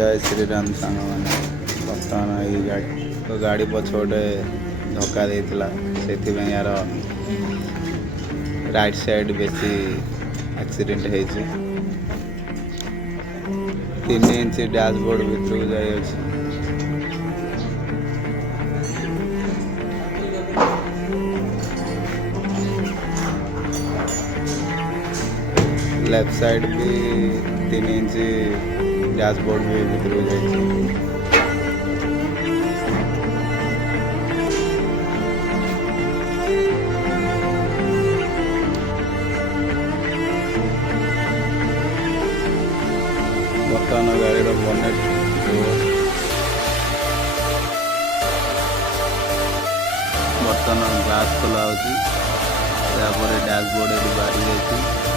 जय श्री राम सांग मैंने बर्तमान ये गाड़ी तो गाड़ी पछ गोटे धक्का देता से यार राइट साइड बेसी एक्सीडेंट हो 3 इंच डैशबोर्ड भीतर जाइए लेफ्ट साइड भी 3 इंच डैशबोर्ड भी भीतर जाइए बर्तमान गाड़ी बनेट बर्तमान ग्लास खोला होपर डैशबोर्ड ये बाहरी जाइए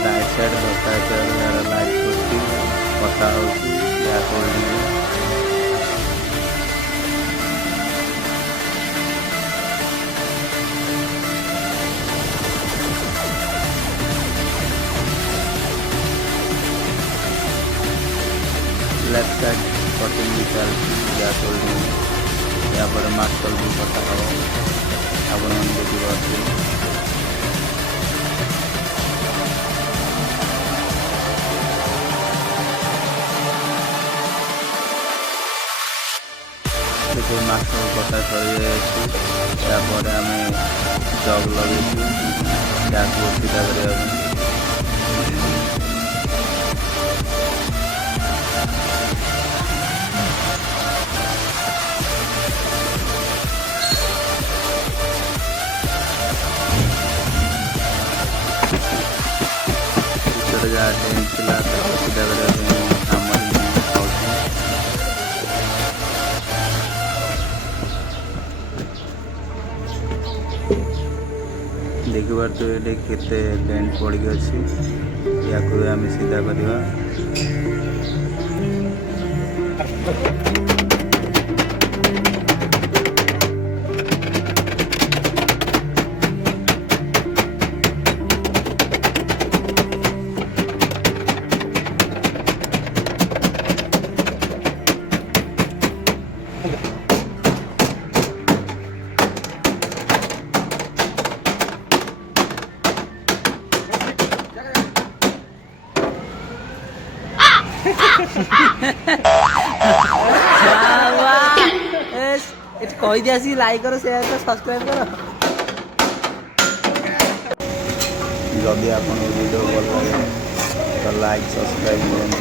राइट साइड धक्का लाइट करती कटा होती gas holding left side cutting भी चलती गैस होल्डिंग यहाँ पर मास्टर भी कटा हम आप देखिए देखिए मास्टर कटा सरी जापर आम जग लगे डैशबोर्ड सीधा करने जहाँ टेंट सीधा करने देखिबार तो ये केते डेंट पड़ी अच्छी या आम सीधा करवा कही दिया लाइक करो शेयर करो सब्सक्राइब करो जदि आप वीडियो भल लगे तो लाइक सब्सक्राइब करें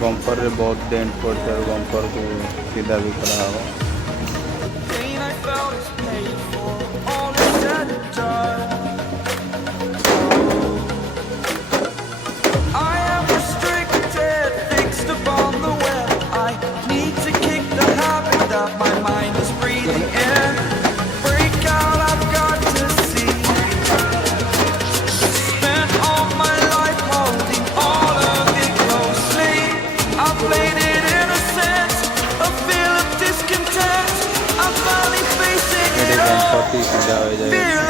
बम्पर रे बहुत डेंट पड़ता है बम्पर को सीधा भी करा सीधा हो जाए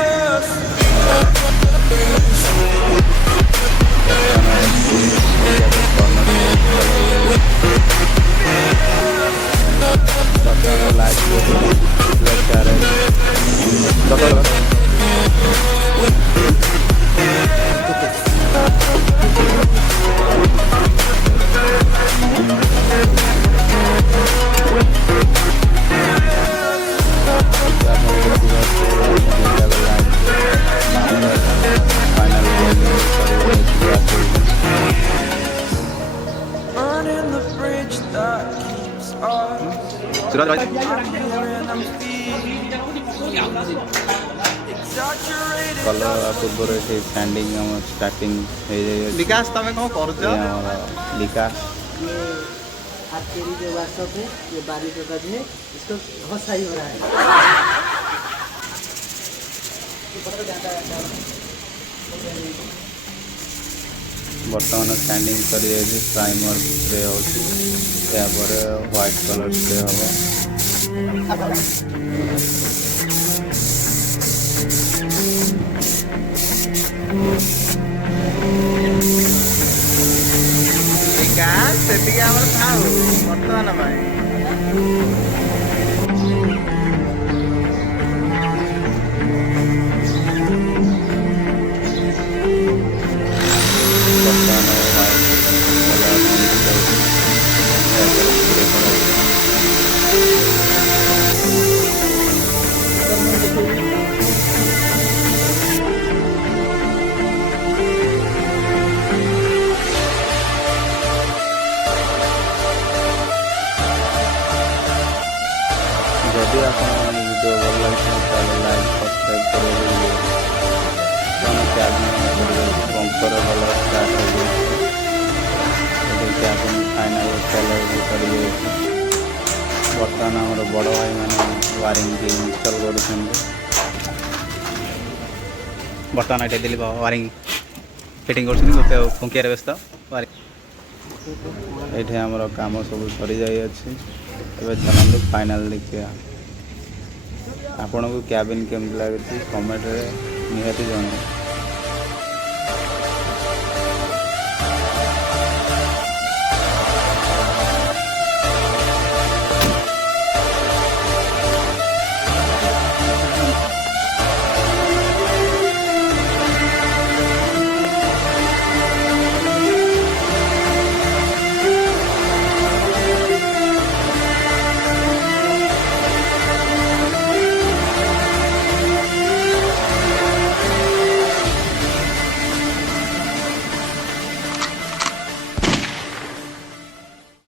कलर पूर्व स्टैंडिंग स्टार्टिंग विकास तुम कौन कर विकास आपके जो वर्कशॉप है ये 12 गज है इसको बहुत सही हो रहा है बर्तमान स्टैंडिंग कर primer spray hopper white colour spray हम से था बर्तमान जदि आप वीडियो भल लगे लाइक सब्सक्राइब करेंगे पंपर भल स्टार्ट हो फाइनाल कलर भी करेंगे बर्तमान आम बड़ भाई मैंने वायरिंग की इंस्टॉल बर्तमान ये दिल्ली वायरिंग फिटिंग कर फुंकियार व्यस्त ये आमर कम सब सरी जाए चलते फाइनाल देखिए आपन को कैबिन केमती लगे कमेंट निहाती जन।